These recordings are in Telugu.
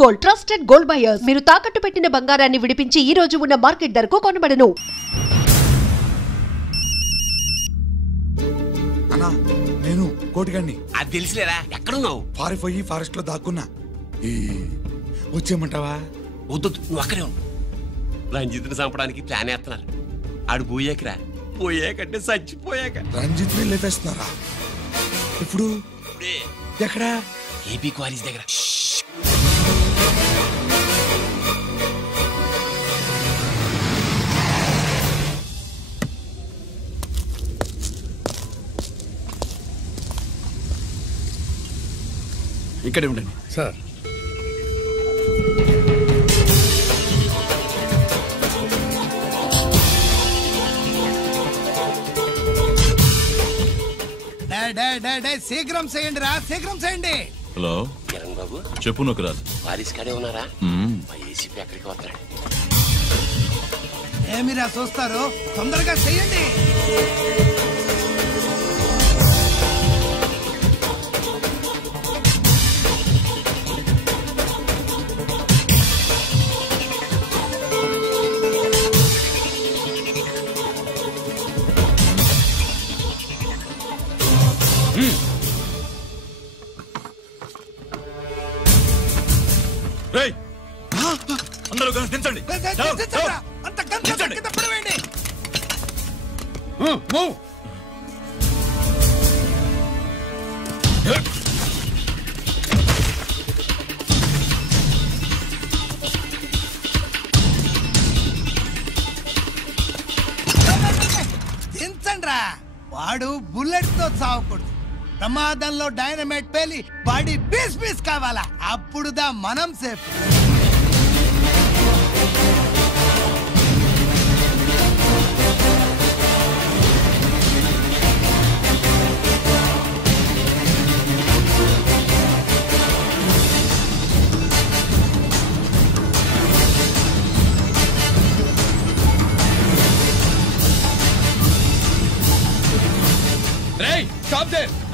Gold trusted gold buyers. మీరు తాకట్టు పెట్టిన బంగారాన్ని విడిపించి ఈ రోజు ఉన్న మార్కెట్ ధరకు కొనబడను. అన్నా నేను కోటిగాన్ని. అది తెలిసిలేరా? ఎక్కడున్నావు? పారిపోయి ఫారెస్ట్ లో దాక్కున్నా. వచ్చేయమంటావా? వద్దు, నువ్వు అక్కడే ఉన్నావు. రంజిత్ని చంపడానికి ప్లాన్ వేస్తున్నారు. ఆడు పోయాకరా, పోయాకంటే చచ్చిపోయాక. రంజిత్ లేపేస్తున్నారా? ఇప్పుడు ఎక్కడా? ఏపీ కాలేజ్ దగ్గర. ఇక్కడే ఉండండి సార్. శీఘ్రం చేయండి రా, శీఘ్రం చేయండి. హలో కిరణ్ బాబు, చెప్పు. నొకరాజు పాలిస్ కాడే ఉన్నారా? మా ఏసీపీ ఎక్కడికి వస్తాడు? ఏమిరా చూస్తారు, తొందరగా చెయ్యండి. అందరూ దించండి. అంత కింద పడవేయండి. దించండి రా. వాడు బుల్లెట్ తో చావకూడదు. ప్రమాదంలో డైనమైట్ పేలి బాడీ పీస్ పీస్ కావాలా, అప్పుడుదా మనం సేఫ్.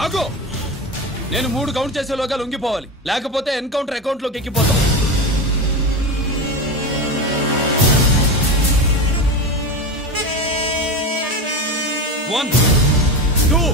అగో, నేను 3 కౌంట్ చేసేలోగా లొంగిపోవాలి, లేకపోతే ఎన్కౌంటర్ అకౌంట్ లోకి ఎక్కిపోతాం. 1 2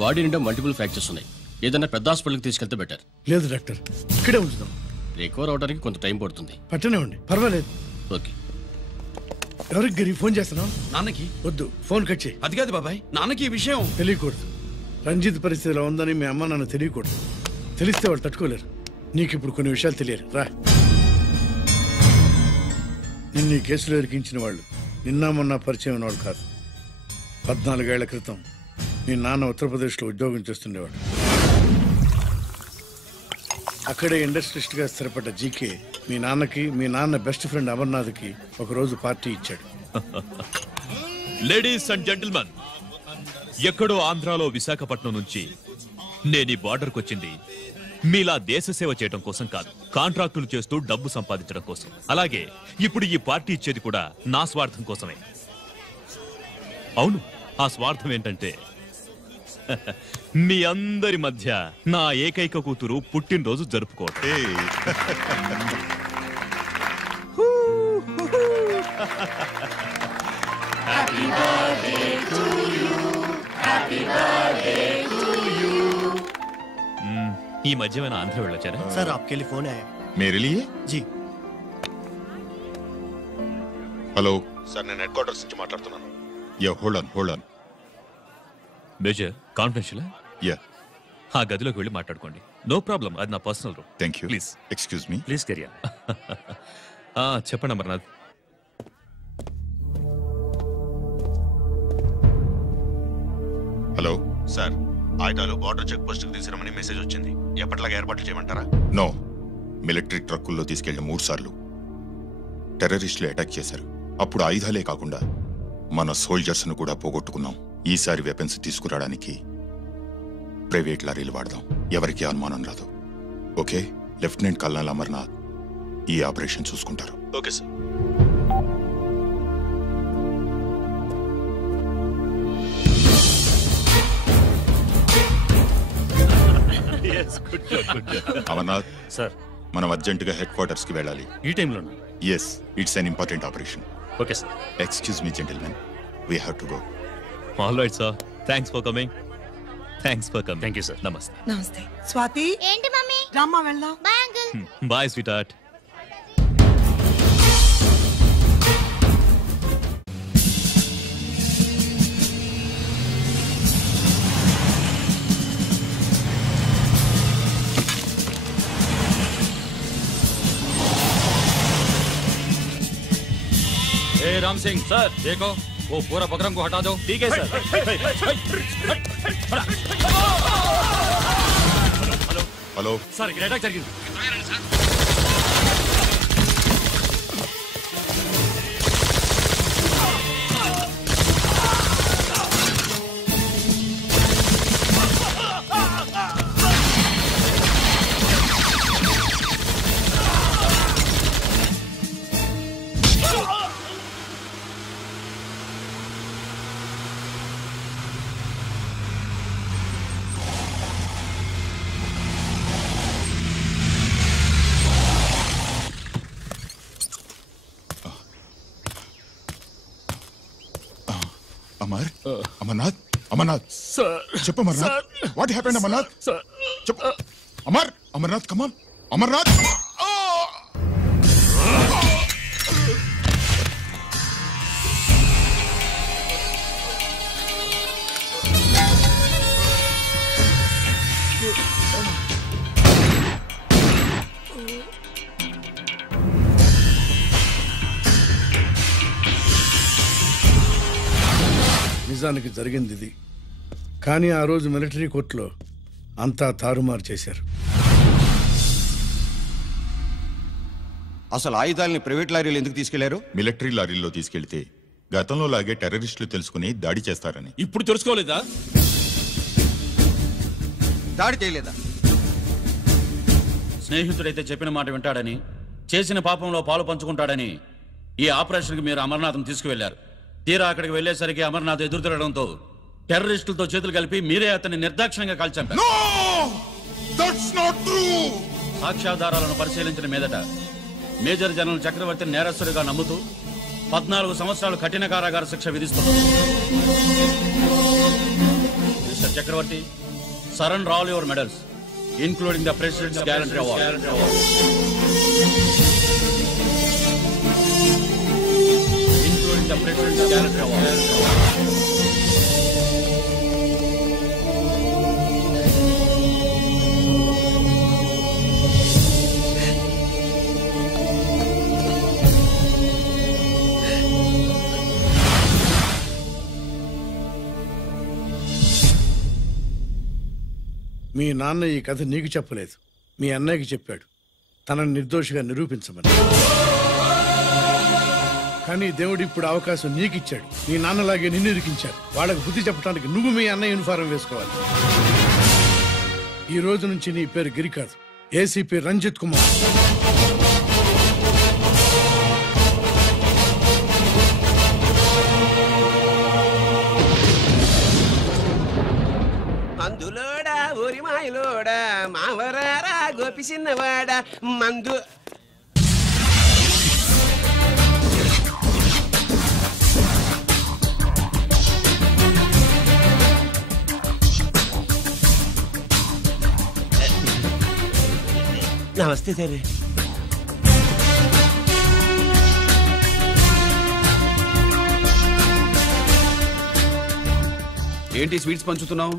బాడీ నిండా మల్టిపుల్ ఫ్రాక్చర్స్ ఉన్నాయి. ఏదైనా పెద్ద హాస్పిటల్కి తీసుకెళ్తే బెటర్. లేదు డాక్టర్, ఇక్కడే ఉంచుదాం. రికవర్ అవడానికి కొంత టైం పడుతుంది. పట్టనివ్వండి, పర్వాలేదు. ఓకే. ఎవరికి గరి ఫోన్ చేస్తున్నావు? నాన్నకి. వద్దు, ఫోన్ కట్ చేయి. అది కాదు బాబాయ్, నాన్నకి ఈ విషయం తెలియకూడదు. రంజిత్ పరిస్థితిలో ఉందని మీ అమ్మ నాన్న తెలియకూడదు. తెలిస్తే వాళ్ళు తట్టుకోలేరు. నీకు ఇప్పుడు కొన్ని విషయాలు తెలియాలి. రా. నిన్ను ఈ కేసులో ఇరికించిన వాళ్ళు నిన్న మొన్న పరిచయం ఉన్నవాళ్ళు కాదు. 14 ఏళ్ల క్రితం మీ నాన్న ఉత్తరప్రదేశ్లో ఉద్యోగం చేస్తుండేవాడు. అక్కడే ఇండస్ట్రియలిస్ట్గా స్థిరపడ్డ జీకే మీ నాన్నకి, మీ నాన్న బెస్ట్ ఫ్రెండ్ అమర్నాథ్కి ఒకరోజు పార్టీ ఇచ్చాడు. లేడీస్ అండ్ జెంటిల్మెన్, ఎక్కడో ఆంధ్రాలో విశాఖపట్నం నుంచి నేను ఈ బార్డర్కి వచ్చింది మీలా దేశ సేవ చేయడం కోసం కాదు, కాంట్రాక్టులు చేస్తూ డబ్బు సంపాదించడం కోసం. అలాగే ఇప్పుడు ఈ పార్టీ ఇచ్చేది కూడా నా స్వార్థం కోసమే. అవును, ఆ స్వార్థం ఏంటంటే మీ అందరి మధ్య నా ఏకైక కూతురు పుట్టినరోజు జరుపుకోవటం. ఈ మధ్యమైన ఆంధ్ర వెళ్ళొచ్చారా? सर आपके लिए फोन आया। मेरे लिए? जी। हेलो सर, నేను హెడ్ క్వార్టర్స్ నుంచి మాట్లాడుతున్నాను. Yeah, hold on. Major, confidential? Yeah. ఆ గదిలోకి వెళ్ళి మాట్లాడుకోండి. నో ప్రాబ్లం, అది నా personal room. Thank you. Please excuse me. Please career. చెప్పండి అమర్నాథ్. హలో సార్, ఆయుధాలు బార్డర్ చెక్ పోస్ట్ కు తీసుకురమని మెసేజ్ వచ్చింది. ఎప్పటిలాగా ఏర్పాట్లు చేయమంటారా? నో, మిలిటరీ ట్రక్కుల్లో తీసుకెళ్లిన 3 సార్లు టెర్రరిస్టులు అటాక్ చేశారు. అప్పుడు ఆయుధాలే కాకుండా మన సోల్జర్స్ ను కూడా పోగొట్టుకున్నాం. ఈసారి వెపన్స్ తీసుకురావడానికి ప్రైవేట్ లారీలు వాడదాం. ఎవరికి అనుమానం రాదు. ఓకే? లెఫ్టినెంట్ కల్నల్ అమర్నాథ్ ఈ ఆపరేషన్ చూసుకుంటారు. Okay sir. అమర్నాథ్ సార్, మనం అర్జెంటుగా హెడ్ క్వార్టర్స్ కి వెళ్ళాలి. ఈ టైంలో? Yes, it's an important operation. Okay sir. Excuse me gentlemen, we have to go. All right sir, thanks for coming. Thank you sir. నమస్తే. నమస్తే. స్వాతి, ఏంటి మమ్మీ? రామ్మా వెళ్దాం. Bye uncle. Bye sweetheart. Ram Singh sir, देखो वो पूरा बकरम को हटा दो. ठीक है सर. హలో సార్, ఇక్కడ అటాక్ జరిగింది. అమర్నాథ్, అమర్నాథ్ చెప్పు. Amarnath, what happened? అమర్నాథ్ చెప్పు. Amarnath come on. అమర్నాథ్, నిజానికి జరిగింది ఇది. కానీ ఆ రోజు మిలిటరీ కోర్టులో అంతా తారుమారు చేశారు. అసలు ఆయుధాలని ప్రైవేట్ లారీలు ఎందుకు తీసుకెళ్లారు? మిలిటరీ లారీల్లో తీసుకెళ్తే గతంలో లాగే టెర్రరిస్టులు తెలుసుకుని దాడి చేస్తారని. ఇప్పుడు తెలుసుకోలేదా? దాడి చేయలేదా? స్నేహితుడైతే చెప్పిన మాట వింటాడని, చేసిన పాపంలో పాలు పంచుకుంటాడని ఈ ఆపరేషన్కి మీరు అమర్నాథ్ను తీసుకువెళ్లారు. తీరా అక్కడికి వెళ్లేసరికి అమర్నాథ్ ఎదురు తిరగడంతో టెర్రరిస్టులతో చేతులు కలిపి మీరే అతన్ని నిర్దాక్షిణ్యంగా కాల్చంపారు. సాక్ష్యాధారాలను పరిశీలించిన మీదట మేజర్ జనరల్ చక్రవర్తిని నేరస్తుడిగా నమ్ముతూ 14 సంవత్సరాలు కఠిన కారాగార శిక్ష విధిస్తున్నారు. Mister Chakravarthi, surrender all your medals including the president's gallantry award. The President's Gallantry Award. మీ నాన్న ఈ కథ నీకు చెప్పలేదు, మీ అన్నయ్యకి చెప్పాడు, తనని నిర్దోషిగా నిరూపించమని. కానీ దేవుడు ఇప్పుడు అవకాశం నీకిచ్చాడు. నీ నాన్నలాగే నిన్ను ఇరికించాడు. వాళ్ళకు బుద్ధి చెప్పడానికి నువ్వు మీ అన్న యూనిఫారం వేసుకోవాలి. ఈ రోజు నుంచి నీ పేరు గిరి కాదు, ఏసీపీ రంజిత్ కుమార్. అందులోడా ఊరి మాయలోడా మావరారా గోపి చిన్నవాడా మందు. నమస్తే సరే. ఏంటి స్వీట్స్ పంచుతున్నావు?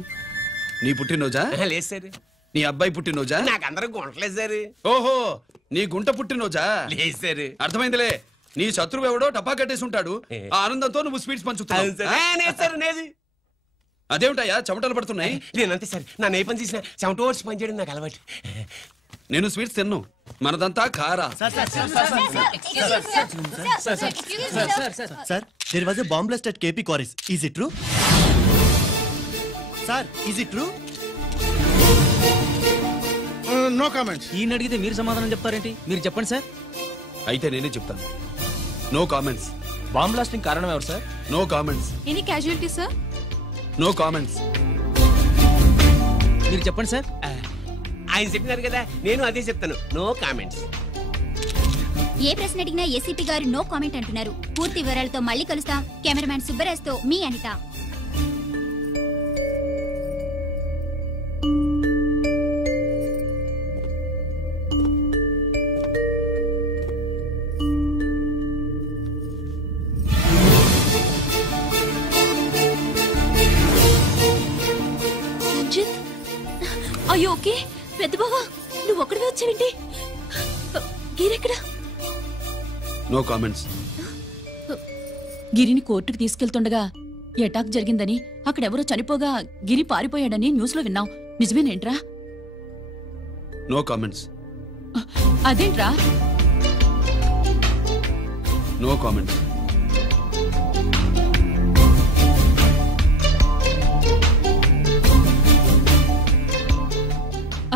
నీ పుట్టినరోజా? లేదు సరే. నీ అబ్బాయి పుట్టినరోజా? నాకు అందరూ గుంటలేదు సార్. ఓహో, నీ గుంట పుట్టినరోజా? లేదు సార్. అర్థమైందిలే. నీ శత్రువు ఎవడో టపా కట్టేసి ఉంటాడు. ఆ ఆనందంతో నువ్వు స్వీట్స్ పంచుతావు. అదేమిటయ్యా చెమటలు పడుతున్నాయి? నేనంతే సార్, నా ఏ పని చేసినా చెమట ఓడ్చి పని చేయడం నాకు అలవాటు. నేను స్వీట్స్ తిన్ను, మనదంతా కారా. Sir, there was a bomb blast at KP Quarries. Is it true? Sir, is it true? No comments. ఈయన అడిగితే మీరు సమాధానం చెప్తారేంటి? మీరు చెప్పండి సార్. అయితే నేనే చెప్తాను. No comments. బాంబ్ బ్లాస్టింగ్ కారణం ఎవరు sir? No comments. Any casualty sir? No comments. మీరు చెప్పండి సార్. ఆయన చెప్పినారు కదా, నేను అదే చెప్తాను. No comments. ఏ ప్రశ్న అడిగినా ఏసీపీ గారు నో కామెంట్ అంటున్నారు. పూర్తి వివరాలతో మళ్ళీ కలుస్తాం. కెమెరామ్యాన్ సుబ్బరాజ్తో మీ అనిత. అయ్యో ఓకే. పెద్ద బావా, నువ్వు ఒక్కడివే వచ్చావేంటి? గిరెక్కడా? No comments. గిరిని కోర్టుకు తీసుకెళ్తుండగా అటాక్ జరిగిందని, అక్కడెవరో చనిపోగా గిరి పారిపోయాడని న్యూస్ లో విన్నాం. నిజమేనేంట్రా? No comments. అదేంట్రా? No comments.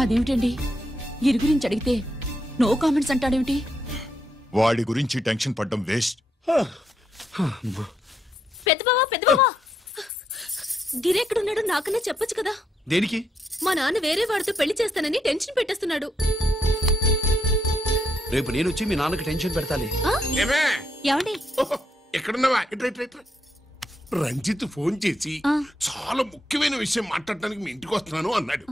అదేమిటండి, గిరి గురించి అడిగితే నో కామెంట్స్ అంటాడేమిటి? వాడి గురించి టెన్షన్ పడ్డం వేస్ట్. పెద్ద బావా, గిరి ఎక్కడున్నాడు నాకన్నా చెప్పొచ్చు కదా. దేనికి? మా నాన్న వేరే వాడితో పెళ్లి చేస్తానని టెన్షన్ పెట్టేస్తున్నాడు. రేపు నేను వచ్చి మీ నాన్నకి టెన్షన్ పెడతాలి. ఏమండి? ఎక్కడున్నావా? రంజిత్ ఫోన్ చేసి చాలా ముఖ్యమైన విషయం మాట్లాడటానికి మీ ఇంటికి వస్తున్నాను అన్నాడు.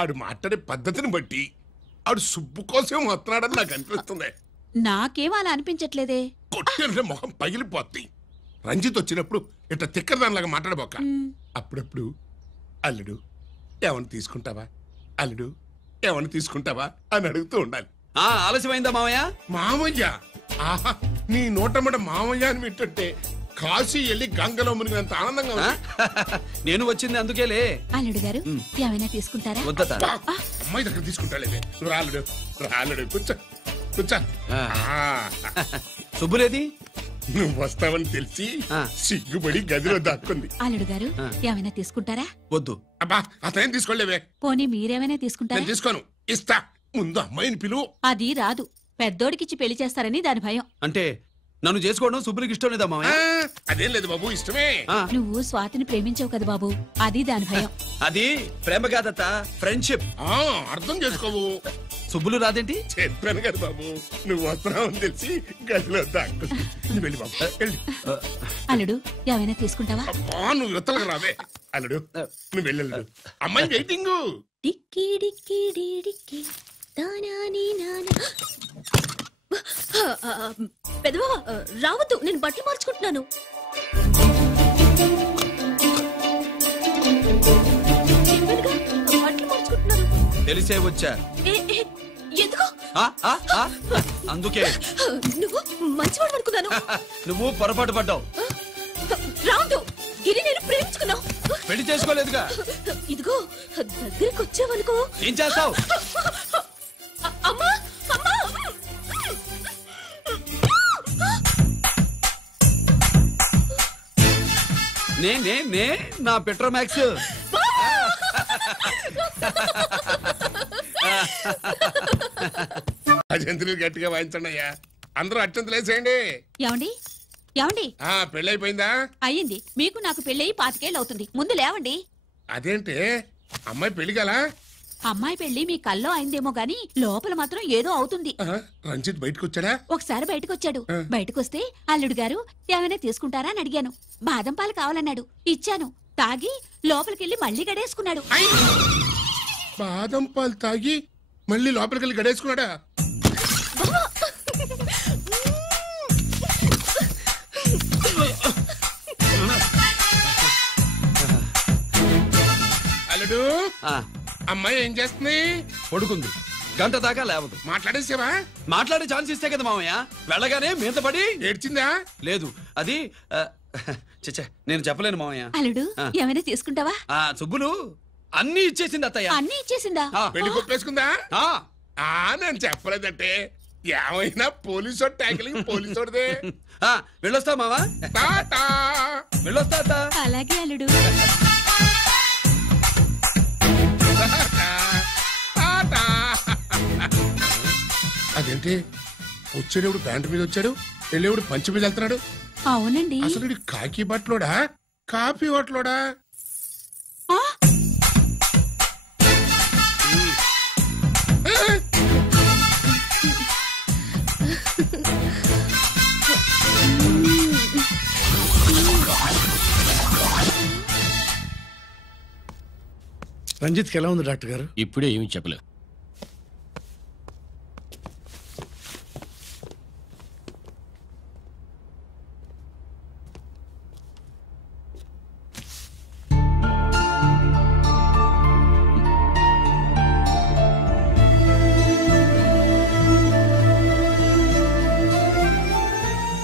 ఆడు మాట్లాడే పద్ధతిని బట్టి ఆడు సుబ్బు కోసం వస్తున్నాడని నాకు అనిపిస్తుంది. నాకేం అలా అనిపించట్లేదే. కొట్టిన మొహం పగిలిపోద్ది. రంజిత్ వచ్చినప్పుడు ఇట్లా తిక్కరదానిలాగా మాట్లాడబోక. అప్పుడప్పుడు అల్లుడు ఏమన్నా తీసుకుంటావా, అల్లుడు ఏమన్నా తీసుకుంటావా అని అడుగుతూ ఉండాలి. ఆలస్యమైందా మామయ్య? మామయ్య? ఆహా, నీ నోటమ్మట మామయ్య అని వింటుంటే కాశీ వెళ్ళి గంగలో మునిగినంత ఆనందంగా ఉంది. నేను వచ్చింది అందుకేలే. అల్లుడు గారు ఏమైనా తీసుకుంటారా? అమ్మాయి దగ్గర తీసుకుంటాలే. రాలుడు రాలుడు, కూర్చో కూర్చో. శుభ్రేది? నువ్వు వస్తావని తెలిసి సిగ్గుపడి గదిలో దాక్కుంది. అల్లుడు గారు ఏమైనా తీసుకుంటారా? వద్దు. అబ్బా, అతనేం తీసుకోలేవే. పోనీ మీరేమైనా తీసుకుంటారా? నేను తీసుకోను, ఇస్తా. ముందు అమ్మాయిని పిలువు. అది రాదు. పెద్దోడికిచ్చి పెళ్లి చేస్తారని దాని భయం. అంటే నన్ను చేసుకోవడం శుభ్రికి ఇష్టం లేదా మామయ్య? అదేం లేదు బాబు, ఇష్టమే. నువ్వు స్వాతిని ప్రేమించావు కదా బాబు, అది దాని భయం. అది ప్రేమ కాదత్త, ఫ్రెండ్షిప్. అర్థం చేసుకోవు. సుబ్బులు రాదేంటి? చెప్పాను కదా బాబు, నువ్వు వస్తున్నావని తెలిసి గదిలో దాక్కుంది. నువ్వు వెళ్ళి బాబు, వెళ్ళి. అల్లుడు ఏమైనా తీసుకుంటావా? నువ్వు యువతలకు రావే. అల్లుడు నువ్వు వెళ్ళడు, అమ్మాయి వెయిటింగ్. డిక్కి డిక్కి డిక్కి దానాని నానా. పెద్దవా రావద్దు, నేను బట్టలు మార్చుకుంటున్నాను. బట్టలు మార్చుకుంటున్నాను. తెలిసే వచ్చా. ఎందుకు? అందుకే. నువ్వు మంచివాడు అనుకున్నాను. నువ్వు పొరపాటు పడ్డావు. రావద్దు, గిరి నేను ప్రేమించుకున్నావు. పెళ్లి చేసుకోలేదుగా. ఇదిగో దగ్గరికి వచ్చావనుకో. ఏం చేస్తావు? అమ్మా అమ్మా. నే నా పెట్రోమాక్స్. అజంతులు గట్టిగా వాయించండి అయ్యా. అందరూ అత్యంతలు వేసేయండి. ఏమండి ఏమండి? పెళ్ళైపోయిందా? అయ్యింది. మీకు నాకు పెళ్ళయి 25 ఏళ్ళు అవుతుంది. ముందు లేవండి. అదేంటి అమ్మాయి పెళ్లి గలా? అమ్మాయి పెళ్లి మీ కల్లో అయిందేమో గాని లోపల మాత్రం ఏదో అవుతుంది. రంజిత్ బయటకు వచ్చాడా? ఒకసారి బయటకు వచ్చాడు. బయటకొస్తే అల్లుడు గారు ఏమైనా తీసుకుంటారా అని అడిగాను. బాదం పాలు కావాలన్నాడు. ఇచ్చాను. తాగి లోపలికెళ్ళి మళ్ళీ గడేసుకున్నాడు. బాదం పాలు తాగి మళ్ళీ లోపలికెళ్ళి గడేసుకున్నాడా? అల్లుడు అమ్మాయి ఏం చేస్తుంది? పడుకుంది. గంట దాకా లేవదు. మాట్లాడేసావా? మాట్లాడే ఛాన్స్ ఇస్తే కదా మామయ్య. వెళ్ళగానే మీద పడి ఏడ్చిందా? లేదు, అది చచ్చా నేను చెప్పలేను మామయ్య. అల్లుడు ఏమైనా తీసుకుంటావా? సుబ్బులు అన్ని ఇచ్చేసింది అత్తయ్య. అన్ని ఇచ్చేసిందా? పెళ్లి కొప్పేసుకుందా? నేను చెప్పలేదంటే ఏమైనా పోలీసు ట్యాకిలింగ్ పోలీసోడిదే. వెళ్ళొస్తా మావా. వెళ్ళొస్తా. అలాగే అల్లుడు. అదేంటి వచ్చేటప్పుడు ప్యాంటు మీద వచ్చాడు, వెళ్ళేప్పుడు పంచి మీద వెళ్తున్నాడు? అవునండి. అసలు కాకి బట్టలోడా కాఫీ బట్టలోడా? రంజిత్కి ఎలా ఉంది డాక్టర్ గారు? ఇప్పుడే ఏమి చెప్పలే.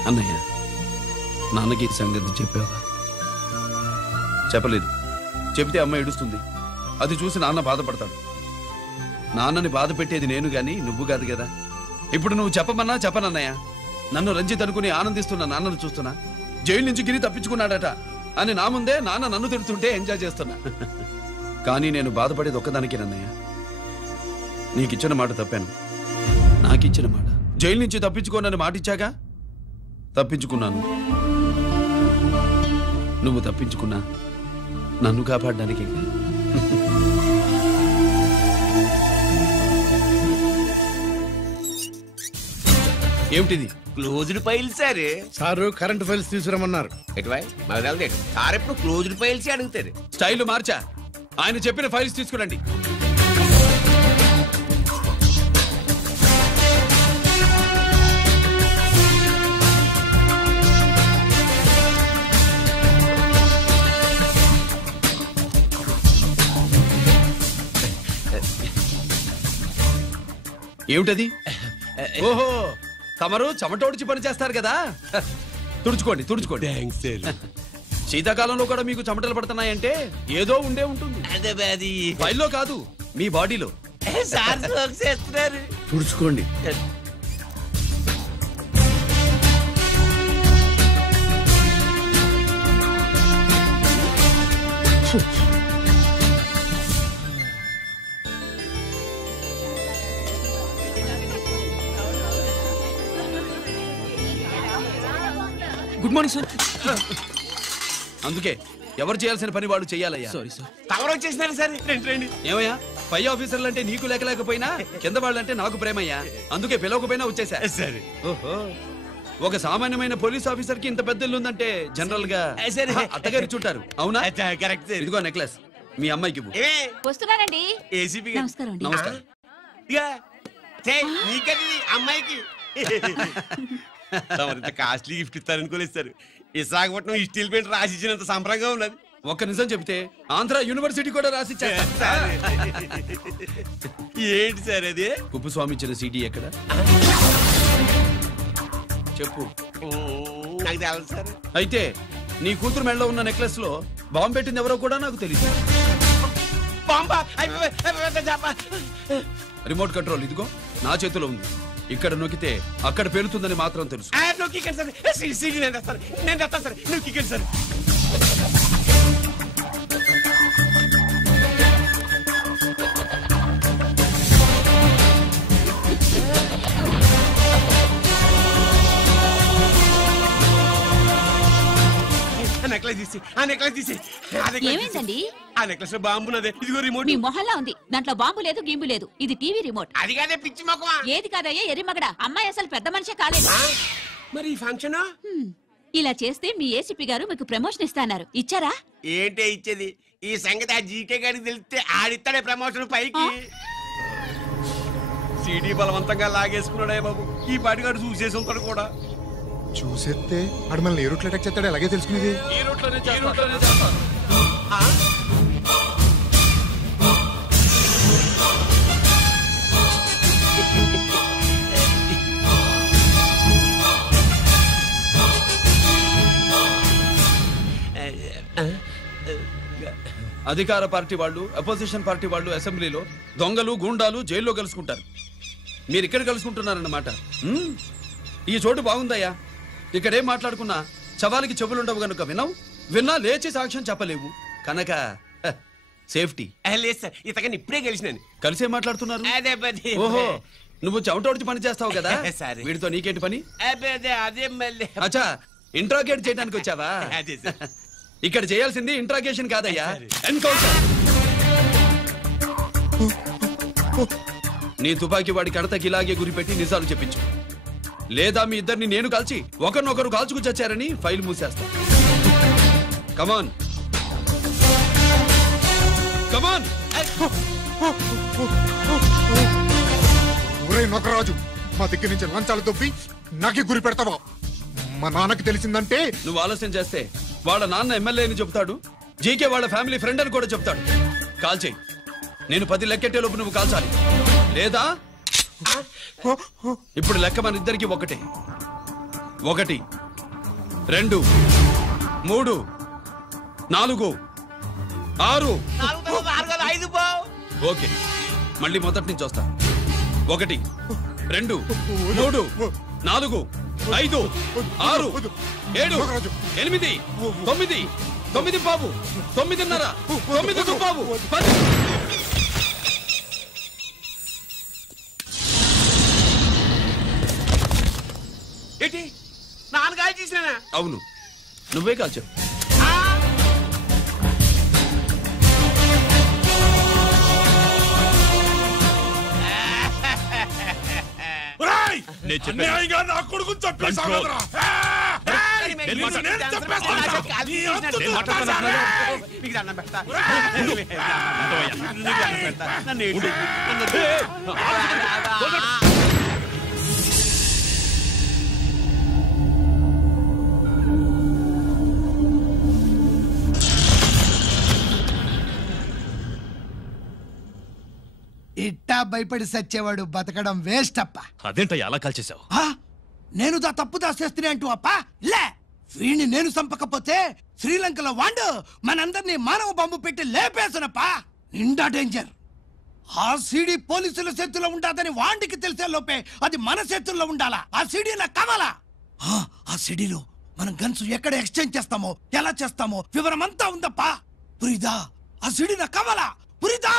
అన్నయ్య, నాన్నకి ఈ సంగతి చెప్పావా? చెప్పలేదు. చెబితే అమ్మ ఏడుస్తుంది. అది చూసి నాన్న బాధపడతాడు. నాన్నని బాధ పెట్టేది నేను గాని నువ్వు కాదు కదా. ఇప్పుడు నువ్వు చెప్పమన్నా చెప్పనన్నయ్య. నన్ను రంజిత్ అనుకుని ఆనందిస్తున్న నాన్నను చూస్తున్నా. జైలు నుంచి గిరి తప్పించుకున్నాడట అని నా ముందే నాన్న నన్ను తిడుతుంటే ఎంజాయ్ చేస్తున్నా. కానీ నేను బాధపడేది ఒక్కదానికేనన్నయ్య. నీకిచ్చిన మాట తప్పాను. నాకిచ్చిన మాట. జైలు నుంచి తప్పించుకోనని మాట ఇచ్చాగా, తప్పించుకున్నాను. నువ్వు తప్పించుకున్నా నన్ను కాపాడడానికి. ఏమిటిది? Closed files sir. Sir current files తీసుకురమ్మన్నారు. సార్ ఎప్పుడు క్లోజ్డ్ ఫైల్స్ అడుగుతారు. స్టైల్ మార్చా. ఆయన చెప్పిన ఫైల్స్ తీసుకురండి. ఏమిటది? ఓహో, తమరు చెమటోడిచి పని చేస్తారు కదా. తుడుచుకోండి. శీతాకాలంలో కూడా మీకు చెమటలు పడుతున్నాయంటే ఏదో ఉండే ఉంటుంది. ఫైల్లో కాదు, మీ బాడీలో. తుడుచుకోండి. Good morning sir. అందుకే ఎవరు చేయాల్సిన పని వాళ్ళు చెయ్యాలయ్యా. Sorry sir. తమరు వచ్చేసినారు సార్. రండి. ఏమయ్యా, పై ఆఫీసర్లు అంటే నీకు లేకపోయినా కింద వాళ్ళంటే నాకు ప్రేమయ్యా. అందుకే పిలవకపోయినా వచ్చేసా. సరే. ఓహో, ఒక సామాన్యమైన పోలీస్ ఆఫీసర్ కి ఇంత పెద్ద ఇల్లు ఉందంటే జనరల్ గా అత్తగారి చుట్టారు. అవునా? కరెక్ట్. ఇదిగో నెక్లెస్ మీ అమ్మాయికి. వస్తున్నానండి. ఏసీపీ నమస్కారం. నమస్కారం. అమ్మాయికి కాస్ట్లీ గిఫ్ట్ ఇస్తారనుకోలేదు సార్. విశాఖపట్నం స్టీల్ పెయింట్ రాసిచ్చినంత సంబరంగా ఉన్నది. ఒక్క నిజం చెప్తే ఆంధ్ర యూనివర్సిటీ కూడా రాసిచ్చా. ఏంటి సార్ అది? కుప్పస్వామి ఇచ్చిన సిటీ ఎక్కడ చెప్పు. నాకు తెలియదు సార్. అయితే నీ కూతురు మెడలో ఉన్న నెక్లెస్ లో బాంబు పెట్టింది ఎవరో కూడా నాకు తెలియదు. రిమోట్ కంట్రోల్ ఇదిగో నా చేతిలో ఉంది. ఇక్కడ నొక్కితే అక్కడ పేలుతుందని మాత్రం తెలుసు. ఏమైందండి? ఆ నెక్లెస్ లో బాంబు నదే. ఇదిగో రిమోట్. మీ మొహల్లా ఉంది. దాంట్లో బాంబు లేదు, గింబు లేదు. ఇది టీవీ రిమోట్. అది కాదే పిచ్చి మొక్కవా. ఏది కాదయ్యా ఎర్రిమగడ. అమ్మాయి అసలు పెద్ద మనిషే కాలేదు. మరి ఈ ఫంక్షన్ ఇలా చేస్తే మీ ఏసీపీ గారు మీకు ప్రమోషన్ ఇస్తాన్నారు. ఇచ్చారా? ఏంటే ఇచ్చేది? ఈ సంగతి ఆ జీకే గారికి తెలిస్తే ఆడిస్తాడే ప్రమోషన్ పైకి. సిటీ బలవంతంగా లాగేసుకున్నాడే బాబు. ఈ పాటిగాడు చూసేసి ఉంటాడు కూడా. చూసేస్తే ఆడు మనల్ని ఏ రూట్లో అటాక్ చేస్తాడు ఎలాగే తెలుసుకునేది. ఈ రూట్లోనే చేస్తాను. అధికార పార్టీ వాళ్ళు, అపోజిషన్ పార్టీ వాళ్ళు అసెంబ్లీలో, దొంగలు గూండాలు జైల్లో కలుసుకుంటారు. మీరు ఇక్కడ కలుసుకుంటున్నారన్నమాట. ఈ చోటు బాగుందయ్యా. ఇక్కడేం మాట్లాడుకున్నా శవాలకి చెవులుండవు గనుక విన్నా లేచి సాక్ష్యం చెప్పలేవు కనుక సేఫ్టీ. లేదు సార్, ఇతగాని ఇప్పుడే కలిసినాను. కలిసే మాట్లాడుతున్నారు. ఓహో, నువ్వు చెమటోడిచి పని చేస్తావు కదా. వీడితో నీకేంటి పని? అదే మళ్ళీ అచ్చా, ఇంట్రాగేట్ చేయడానికి వచ్చావా? ఇక్కడ చేయాల్సింది ఇంట్రాగేషన్ కాదయ్యా, ఎన్కౌంటర్. నీ తుపాకీ వాడి కడతకి ఇలాగే గురిపెట్టి నిజాలు చెప్పించు, లేదా మీ ఇద్దరిని నేను కాల్చి ఒకరినొకరు కాల్చుకు చచ్చారని ఫైల్ మూసేస్తా. కమాన్ కమాన్. ఒరే నొకరాజు, మా దగ్గర నుంచి లంచాలు దొబ్బి నాకే గురి పెడతావా? మా నాన్నకి తెలిసిందంటే నువ్వు ఆలస్యం చేస్తే వాళ్ళ నాన్న ఎమ్మెల్యే అని చెప్తాడు, జీకే వాళ్ళ ఫ్యామిలీ ఫ్రెండ్ అని కూడా చెప్తాడు. కాల్ చేయి. నేను 10 లెక్కెట్టే లోపు నువ్వు కాల్చాలి, లేదా ఇప్పుడు లెక్క మన ఇద్దరికి ఒకటే. 1 2 3 4 6. ఓకే, మళ్ళీ మొదటి నుంచి వస్తా. 1 2 3 4 5 6 7 8 9 9 బాబు 9:30 9 బాబు 10. ఏంటి నాన్నగారు చేసినా? అవును, నువ్వే కాల్చావు. నా కొడుకు చంపేసావురా. ఇట్టా భయపడి సచ్చేవాడు బతకడం వేస్ట్ అప్ప. అదేంటయ్యా అలా కాల్చేశావు? నేను తప్పు దాచేస్తున్నా అంటూ అప్ప లే. వీణ్ణి నేను చంపకపోతే శ్రీలంకలో వాండు మనందరినీ మానవ బాంబు పెట్టి లేపేసనప్ప. నిండా డేంజర్. ఆ సీడీ పోలీసుల చేతుల్లో ఉండాదని వాండికి తెలిసే లోపే అది మన చేతుల్లో ఉండాలా. ఆ సీడీలా కావాలా? ఆ సీడీలో మనం గన్స్ ఎక్కడ ఎక్స్చేంజ్ చేస్తామో, ఎలా చేస్తామో వివరం అంతా ఉందప్ప. పురిదా, ఆ సీడీలా కావాలా? పురిదా.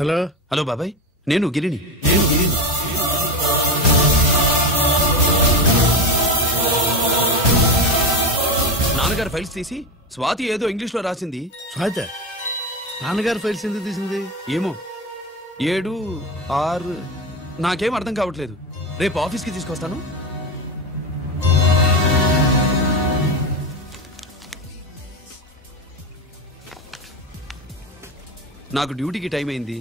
హలో హలో బాబాయ్, నేను గిరిని. నాన్నగారు ఫైల్స్ తీసి స్వాతి ఏదో ఇంగ్లీష్ లో రాసింది. స్వాతి నాన్నగారు ఫైల్స్ ఎందుకు తీసింది? ఏమో 7 6 నాకేం అర్థం కావట్లేదు. రేపు ఆఫీస్కి తీసుకొస్తాను. నాకు డ్యూటీకి టైం అయింది.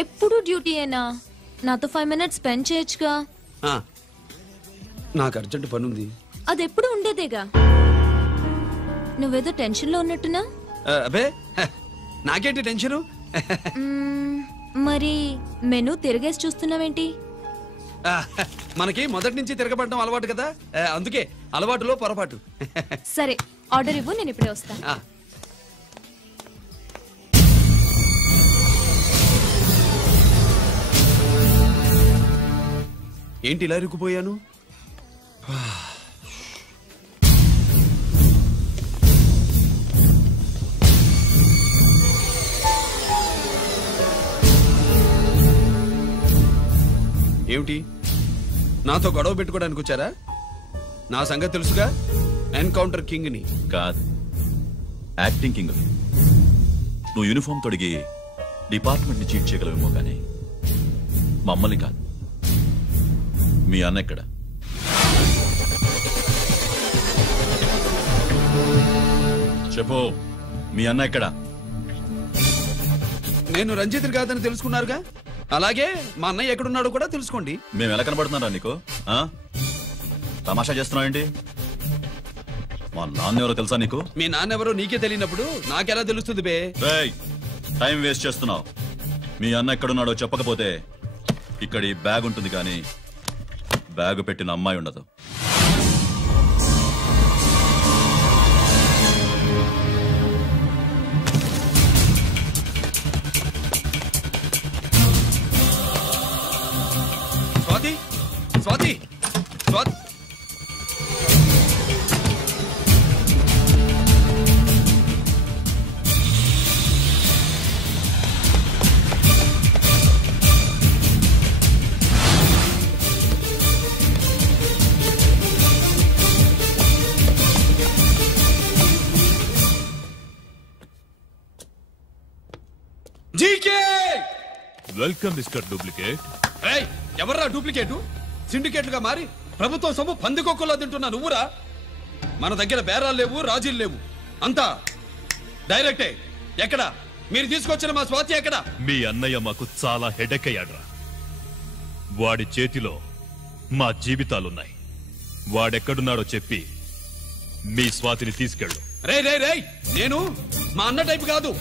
ఎప్పుడు డ్యూటీయేనా? నాతో 5 మినిట్స్ స్పెండ్ చేయొచ్చుగా. నాకు అర్జెంట్ పని ఉంది. అది ఎప్పుడు ఉండేదేగా. నువ్వేదో టెన్షన్ లో ఉన్నట్టున్నా? అబే నాకేంటి టెన్షను? మరి మెనూ తిరిగేసి చూస్తున్నావేంటి? మనకి మొదటి నుంచి తిరగబడడం అలవాటు కదా, అందుకే అలవాటులో పొరపాటు. సరే ఆర్డర్ ఇవ్వు, నేను ఇప్పుడే వస్తా. ఏంటి ఇలా ఇరుక్కుపోయాను? ఏమిటి, నాతో గొడవ పెట్టుకోవడానికి వచ్చారా? నా సంగతి తెలుసుగా, ఎన్కౌంటర్ కింగ్ ని. కాదు, యాక్టింగ్ కింగ్. నువ్వు యూనిఫామ్ తొడిగి డిపార్ట్మెంట్ ని చీట్ చేయగలవేమో కానీ మమ్మల్ని కాదు. మీ అన్న ఎక్కడ? చెప్పు, మీ అన్న ఎక్కడ? నేను రంజిత్ కాదని తెలుసుకున్నారుగా, అలాగే మా అన్నయ్య ఎక్కడున్నాడో కూడా తెలుసుకోండి. మేము ఎలా కనబడుతున్నారా నీకు? తమాషా చేస్తున్నావు ఏంటి? మా నాన్న ఎవరో తెలుసా నీకు? మీ నాన్నెవరో నీకే తెలియనప్పుడు నాకెలా తెలుస్తుంది బే? టైం వేస్ట్ చేస్తున్నావు. మీ అన్న ఎక్కడున్నాడో చెప్పకపోతే ఇక్కడ ఈ బ్యాగ్ ఉంటుంది కానీ బ్యాగ్ పెట్టిన అమ్మాయి ఉండదు. Swathi, Swathi, Swathi. Welcome mister duplicate. ఎవర్రా డూప్లికేటు? సిండికేట్లుగా మారి ప్రభుత్వం సొమ్ము పందికొక్కలా తింటున్నా నువ్వురా? మన దగ్గర బేరాలు లేవు, రాజీలు లేవు, అంతా డైరెక్టే. ఎక్కడ మీరు తీసుకొచ్చిన మా స్వాతి ఎక్కడ? మీ అన్నయ్య మాకు చాలా హెడెక్ అయ్యాడ్రా. వాడి చేతిలో మా జీవితాలున్నాయి. వాడెక్కడున్నాడో చెప్పి మీ స్వాతిని తీసుకెళ్ళు. రే రే రే, నేను మా అన్న టైపు కాదు,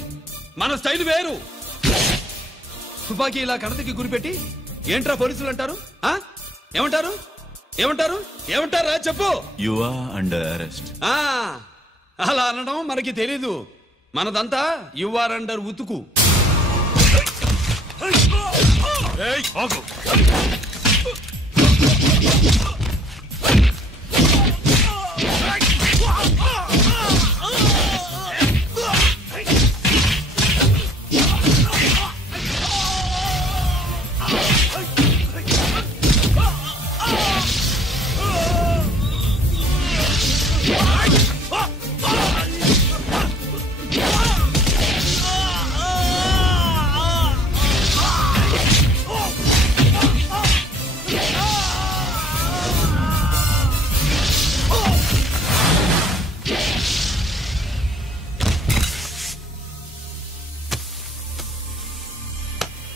మన స్టైల్ వేరు. తుపాకీ ఇలా కణతికి గురిపెట్టి ఏంట్రా పోలీసులు అంటారు? ఏమంటారు? ఏమంటారు? ఏమంటారా చెప్పు. You are under arrest. అలా అనడం మనకి తెలీదు. మనదంతా యు ఆర్ అండర్ ఉతుకు.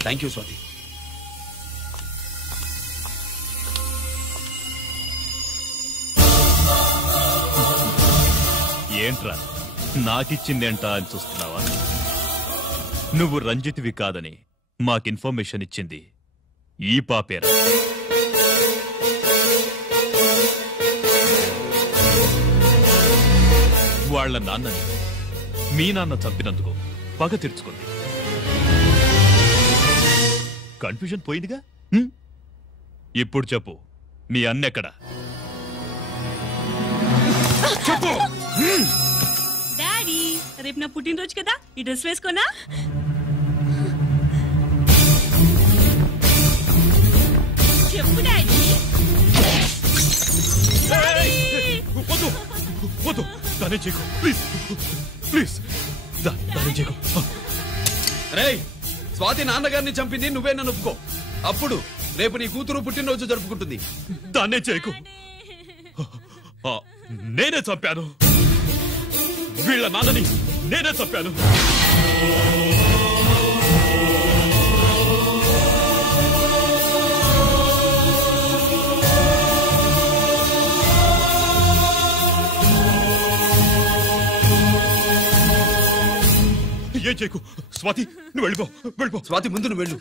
Thank you Swathi. ఏంట్రా నాకిచ్చిందేంటా అని చూస్తున్నావా? నువ్వు రంజిత్వి కాదని మాకు ఇన్ఫర్మేషన్ ఇచ్చింది ఈ పాపేరా. వాళ్ల నాన్నని మీ నాన్న చంపినందుకు పగ తీర్చుకుంది. కన్ఫ్యూజన్ పోయిందిగా. ఇప్పుడు చెప్పు, మీ అన్నెక్కడ? చెప్పు. డాడీ, రేపు నా పుట్టినరోజు కదా, ఈ డ్రెస్ వేసుకోనా? చెప్పు డాడీ. వద్దు వద్దు, దానే చేయకు ప్లీజ్ ప్లీజ్, దానే చేయకు. రేయ్, స్వాతి నాన్నగారిని చంపింది నువ్వే నన్ను ఒప్పుకో. అప్పుడు రేపు నీ కూతురు పుట్టినరోజు జరుపుకుంటుంది. దాన్నే చేయకు. నేనే చంపాను, వీళ్ళ నాన్నని నేనే చంపాను. నాకేం చేయకు. స్వాతి నువ్వు వెళ్ళిపో, వెళ్ళిపో. స్వాతి ముందు నువ్వు వెళ్ళు.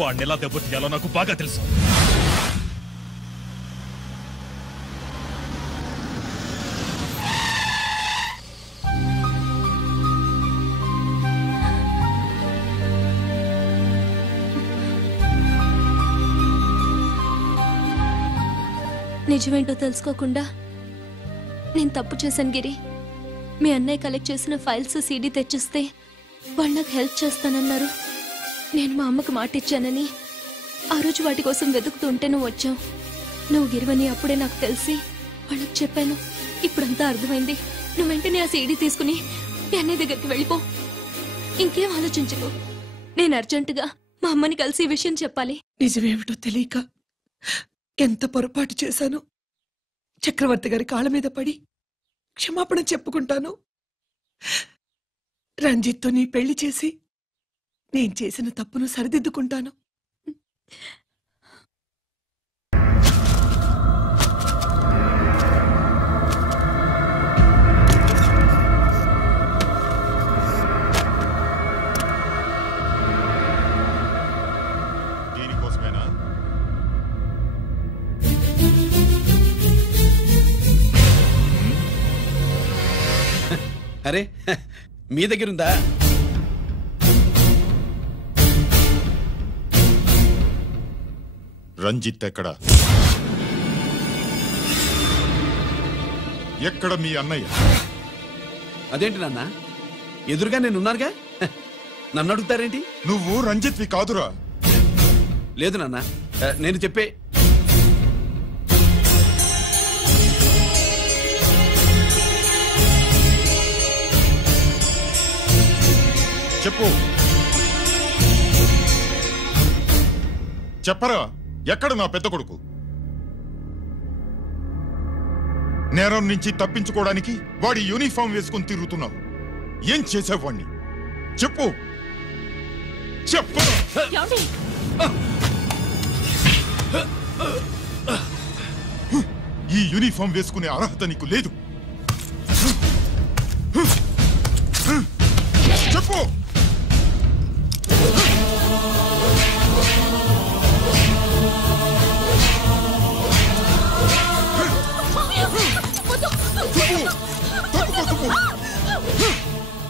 వాడిని ఎలా దెబ్బతీయాలో నాకు బాగా తెలుసు. నిజమేంటో తెలుసుకోకుండా నేను తప్పు చేశాను గిరి. మీ అన్నయ్య కలెక్ట్ చేసిన ఫైల్స్ సీడీ తెచ్చిస్తే వాళ్ళు నాకు హెల్ప్ చేస్తానన్నారు. నేను మా అమ్మకు మాట ఇచ్చానని ఆ రోజు వాటి కోసం వెతుకుతుంటే నువ్వు వచ్చావు. నువ్వు గిరివని అప్పుడే నాకు తెలిసి వాళ్ళకి చెప్పాను. ఇప్పుడంతా అర్థమైంది. నువ్వు వెంటనే ఆ సీడీ తీసుకుని మీ అన్నయ్య దగ్గరికి వెళ్ళిపో. ఇంకేం ఆలోచించకు. నేను అర్జెంటుగా మా అమ్మని కలిసి ఈ విషయం చెప్పాలి. నిజమేమిటో తెలియక ఎంత పొరపాటు చేశాను. చక్రవర్తి గారి కాళ్ళ మీద పడి క్షమాపణ చెప్పుకుంటాను. రంజిత్తో నీ పెళ్లి చేసి నేను చేసిన తప్పును సరిదిద్దుకుంటాను. దీనికోసమేనా? అరే మీ దగ్గరుందా? రంజిత్ ఎక్కడా? ఎక్కడ మీ అన్నయ్య? అదేంటి నాన్న, ఎదురుగా నేనున్నానుగా, నన్ను అడుగుతారేంటి? నువ్వు రంజిత్వి కాదురా. లేదు నాన్న, నేను చెప్పే. చెప్పు, చెప్పరా, ఎక్కడ నా పెద్ద కొడుకు? నేరం నుంచి తప్పించుకోవడానికి వాడి యూనిఫామ్ వేసుకుని తిరుగుతున్నావు. ఏం చేసావు వాణ్ణి? చెప్పు, చెప్పు. ఈ యూనిఫామ్ వేసుకునే అర్హత నీకు లేదు. చెప్పు.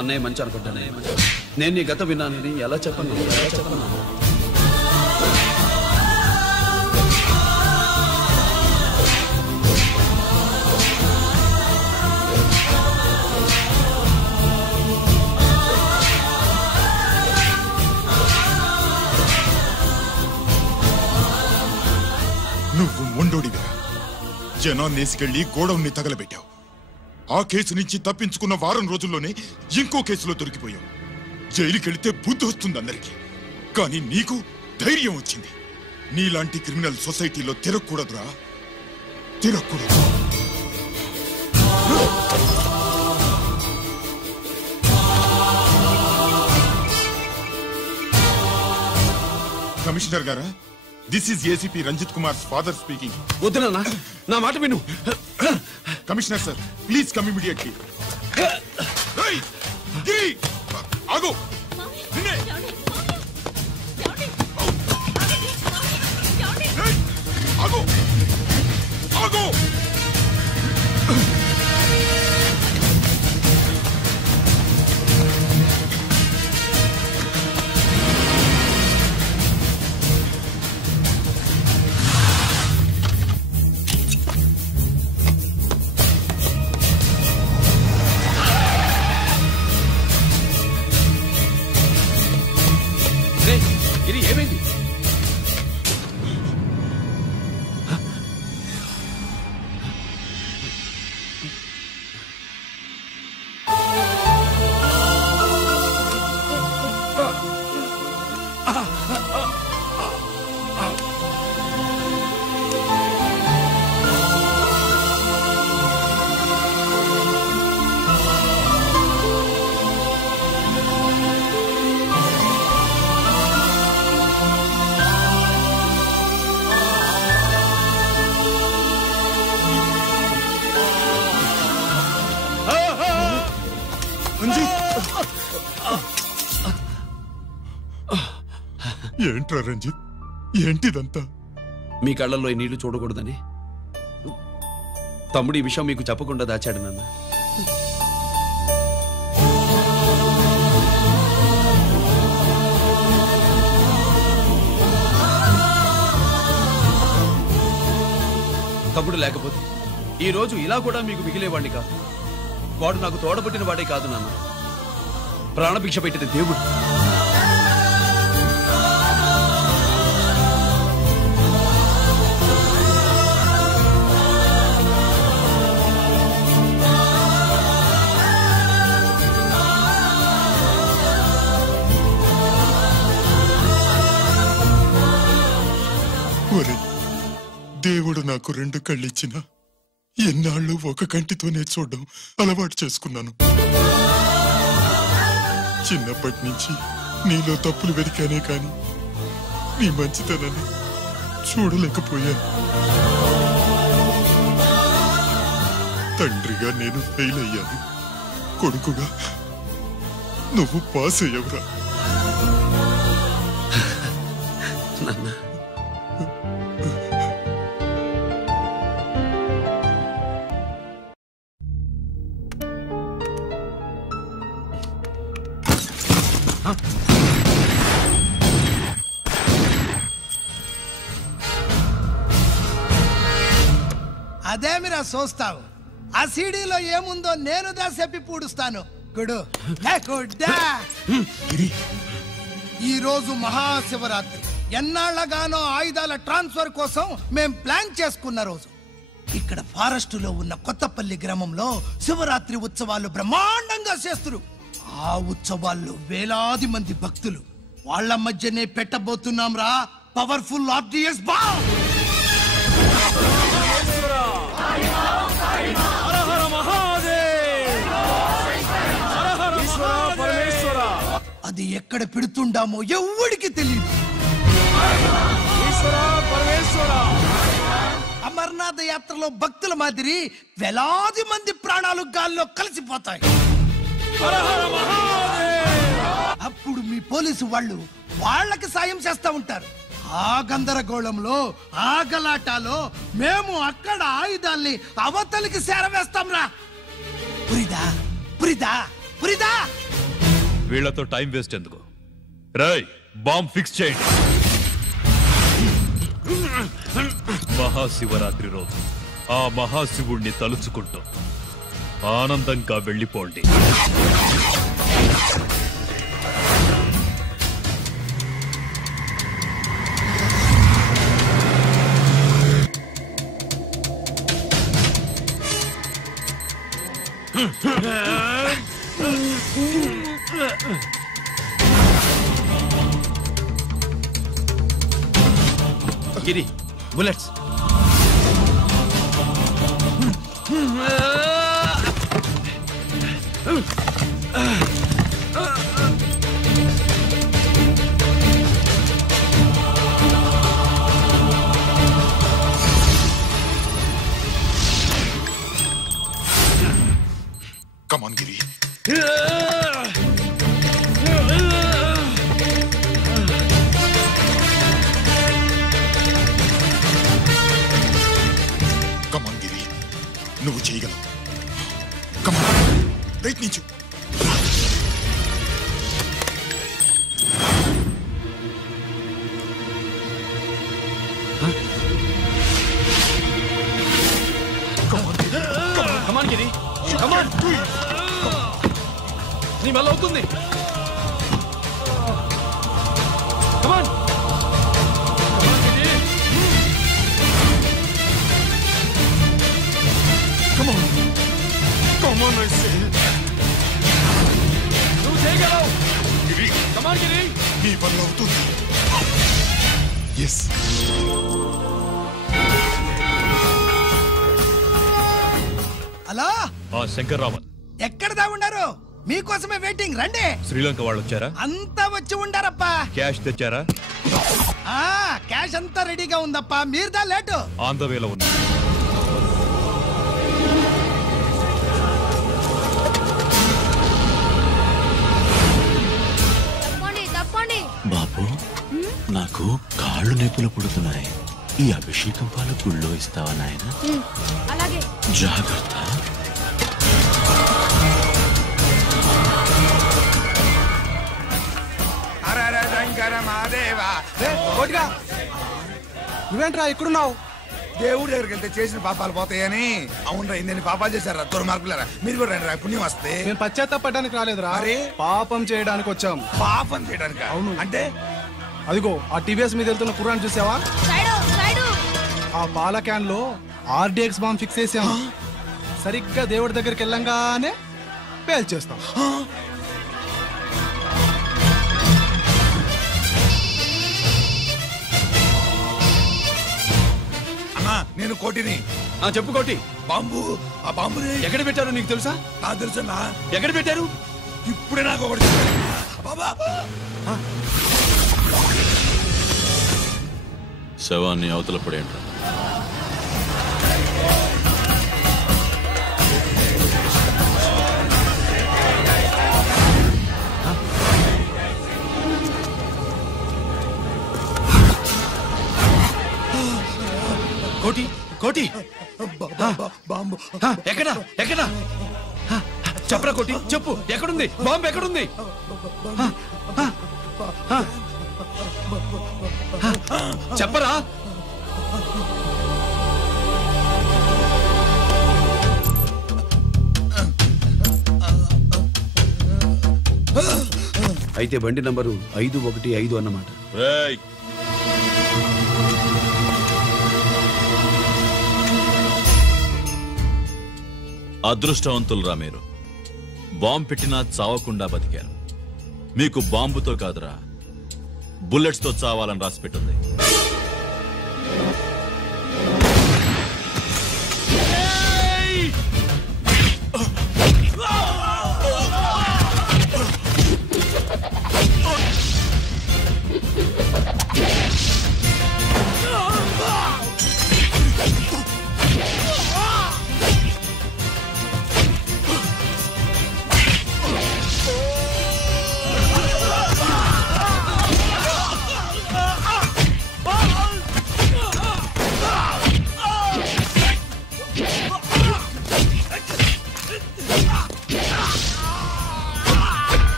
అన్నయ్య మంచి అనుకుంటానే. నేను నీ గత విన్నానని ఎలా చెప్పను? నువ్వు మొండోడిగా జనాన్నేసుకెళ్లి గోడౌన్ని తగలబెట్టావు. ఆ కేసు నుంచి తప్పించుకున్న వారం రోజుల్లోనే ఇంకో కేసులో దొరికిపోయావు. జైలుకెళ్తే బుద్ధి వస్తుంది అందరికీ, కానీ నీకు ధైర్యం వచ్చింది. నీలాంటి క్రిమినల్ సొసైటీలో తిరగకూడదురా, తిరగకూడదు. కమిషనర్ గారా, this is ACP Ranjith Kumar father speaking. వద్దునా, నా మాట విను. Commissioner sir, please come immediately. ఆగు. ఆగు, ఆగు. ఇది ఏమైంది? ఏంట్రా రంజిత్, ఏంటిదంతా? మీ కళ్ళల్లో ఈ నీళ్లు చూడకూడదని తమ్ముడు ఈ విషయం మీకు చెప్పకుండా దాచాడు నాన్న. తమ్ముడు లేకపోతే ఈ రోజు ఇలా కూడా మీకు మిగిలేవాడిని కాదు. వాడు నాకు తోడబుట్టిన వాడే కాదు నాన్న, ప్రాణభిక్ష పెట్టిన దేవుడు. దేవుడు నాకు 2 కళ్ళిచ్చినా ఎన్నాళ్ళు ఒక కంటితోనే చూడడం అలవాటు చేసుకున్నాను. చిన్నప్పటి నుంచి నీలో తప్పులు వెతికానే కాని నీ మంచితనాన్ని చూడలేకపోయాను. తండ్రిగా నేను ఫెయిల్ అయ్యాను, కొడుకుగా నువ్వు పాస్ అయ్యవురా. అదేమిరా చూస్తావు? ఆ సీడీలో ఏముందో నేను చెప్పి పూడుస్తాను. గుడు ఈ రోజు మహాశివరాత్రి. ఎన్నాళ్లగానో ఆయుధాల ట్రాన్స్ఫర్ కోసం మేం ప్లాన్ చేసుకున్న రోజు. ఇక్కడ ఫారెస్ట్ లో ఉన్న కొత్తపల్లి గ్రామంలో శివరాత్రి ఉత్సవాలు బ్రహ్మాండంగా చేస్తున్నారు. ఆ ఉత్సవాల్లో వేలాది మంది భక్తులు. వాళ్ళ మధ్యనే పెట్టబోతున్నాం రా పవర్ఫుల్ ఆర్డిఎస్ బాంబ్. అది ఎక్కడ పెడుతుండామో ఎవడికి తెలియదు. అమర్నాథ్ యాత్రలో భక్తుల మాదిరి వేలాది మంది ప్రాణాలు గాల్లో కలిసిపోతాయి. అప్పుడు మీ పోలీసు వాళ్ళు వాళ్ళకి సాయం చేస్తా ఉంటారు. ఆ గందరగోళంలో ఆ గలాటాలో మేము అక్కడ ఆయుధాల్ని అవతలికి చేరవేస్తాం రా. పురిదా పురిదా పురిదా. వీళ్లతో టైం వేస్ట్ ఎందుకు? రాయ్, బాంబ్ ఫిక్స్ చేయండి. మహాశివరాత్రి రోజు ఆ మహాశివుణ్ణి తలుచుకుంటూ ఆనందంగా వెళ్ళిపోండి. గిరి, bullets. Come on, Giri. Come on, Giri. నువ్వు చేయగలవు. Come on. ప్రయత్నించు. Come on, Giri. Come on. నీ వల్ల అవుతుంది. Come on. Come on. Come on, I say. నువ్వు చేయగలవు. గిరి. Come on, Giri. నీ వల్ల అవుతుంది. Yes. హలో, శంకర్రామన్ ఎక్కడ దాగున్నారు? మీకోసమే వెయిటింగ్. రండి. శ్రీలంక వాళ్ళు వచ్చారా? అంతా వచ్చి ఉండారప్పా. క్యాష్ తెచ్చారా? క్యాష్ అంతా రెడీగా ఉందప్పా. మీరుదా లేటు. ఆన్ ద వేలో ఉన్నా. నాకు కాళ్ళు నొప్పులు పుడుతున్నాయి. ఈ అభిషేకం పాలు గుళ్ళో ఇస్తావా నాయన? అలాగే. జాగ్రత్త. నువ్వేంట్రా ఇక్కడున్నావు? దేవుడి దగ్గరికి వెళ్తే చేసిన పాపాలు పోతాయని. అవునరా, ఇన్ని పాపాలు చేశారా దుర్మార్గులారా. మీరు కూడా రండి రా, పుణ్యం వస్తే. నేను పశ్చాత్తాపడడానికి రాలేదురా, పాపం చేయడానికి వచ్చాం. పాపం చేయడానికి? అవును. అంటే అదిగో ఆ టీవీఎస్ మీద వెళ్తున్న కుర్రాన్ని చూసావా? ఆ పాల క్యాన్ లో ఆర్డిఎక్స్ బాంబ్ ఫిక్స్ చేసాం. సరిగ్గా దేవుడి దగ్గరికి వెళ్ళంగానే పేల్చేస్తాం. అన్నా, నేను కోటిని. చెప్పు కోటి. బాంబు, ఆ బాంబుని ఎక్కడ పెట్టారు నీకు తెలుసా? నాకు తెలుసన్నా. ఎక్కడ పెట్టారు? ఇప్పుడే నాకు ఒకటి బాబా. శవాన్ని అవతల పడేయండి. కోటి కోటి బాంబు ఎక్కడ ఎక్కడ చెప్పరా కోటి, చెప్పు. ఎక్కడుంది బాంబు? ఎక్కడుంది? చెప్పరా. అయితే బండి నంబరు 515 అన్నమాట. అదృష్టవంతులరా మీరు. బాంబు పెట్టినా చావకుండా బతికారు. మీకు బాంబుతో కాదురా, బుల్లెట్స్ తో చావాలని రాసి పెట్టింది. ఆ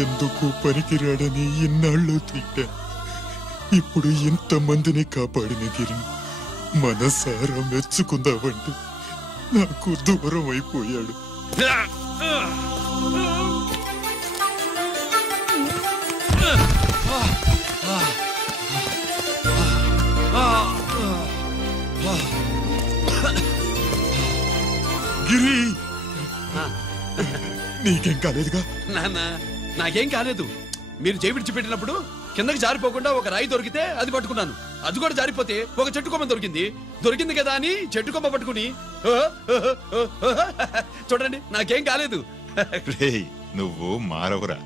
ఎందుకు పనికిరాడని ఇన్నాళ్ళు తిట్టా. ఇప్పుడు ఇంతమందిని కాపాడిన గిరి మనసారా మెచ్చుకుందామంటే నాకు దూరం అయిపోయాడు. గిరి, నీకేం కాలేదుగా? నాన్న, నాకేం కాలేదు. మీరు చేయి విడిచిపెట్టినప్పుడు కిందకి జారిపోకుండా ఒక రాయి దొరికితే అది పట్టుకున్నాను. అది కూడా జారిపోతే ఒక చెట్టు కొమ్మ దొరికింది కదా అని చెట్టు కొమ్మ పట్టుకుని చూడండి, నాకేం కాలేదు. నువ్వు మారవురా.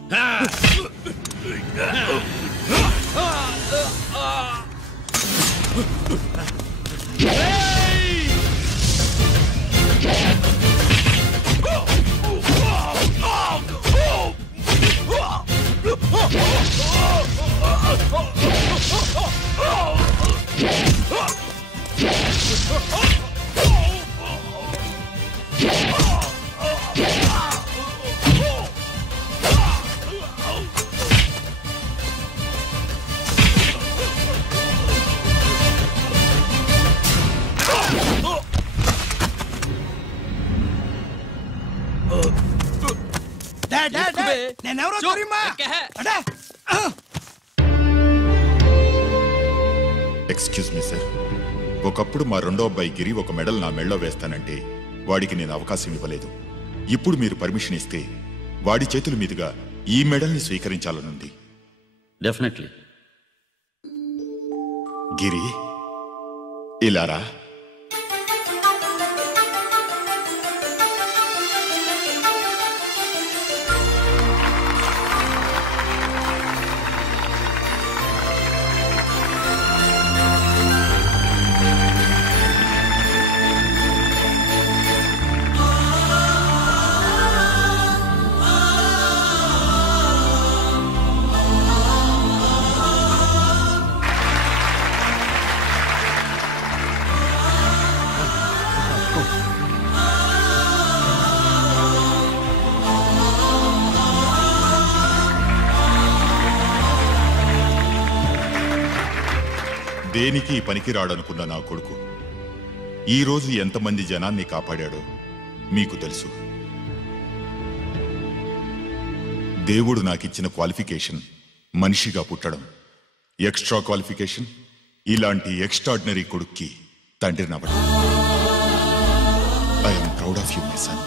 నేనెవరో తెలియమా? ఎక్స్క్యూజ్ మీ సార్, ఒకప్పుడు మా రెండో అబ్బాయి గిరి ఒక మెడల్ నా మెడలో వేస్తానంటే వాడికి నేను అవకాశం ఇవ్వలేదు. ఇప్పుడు మీరు పర్మిషన్ ఇస్తే వాడి చేతుల మీదుగా ఈ మెడల్ని స్వీకరించాలనుంది. డెఫినెట్లీ. గిరి, ఇలారా. దేనికి పనికిరాడనుకున్న నా కొడుకు ఈరోజు ఎంతమంది జనాన్ని కాపాడాడో మీకు తెలుసు. దేవుడు నాకిచ్చిన క్వాలిఫికేషన్ మనిషిగా పుట్టడం, ఎక్స్ట్రా క్వాలిఫికేషన్ ఇలాంటి ఎక్స్ట్రాడినరీ కొడుక్కి తండ్రినవ్వడం. I'm proud of you my sun.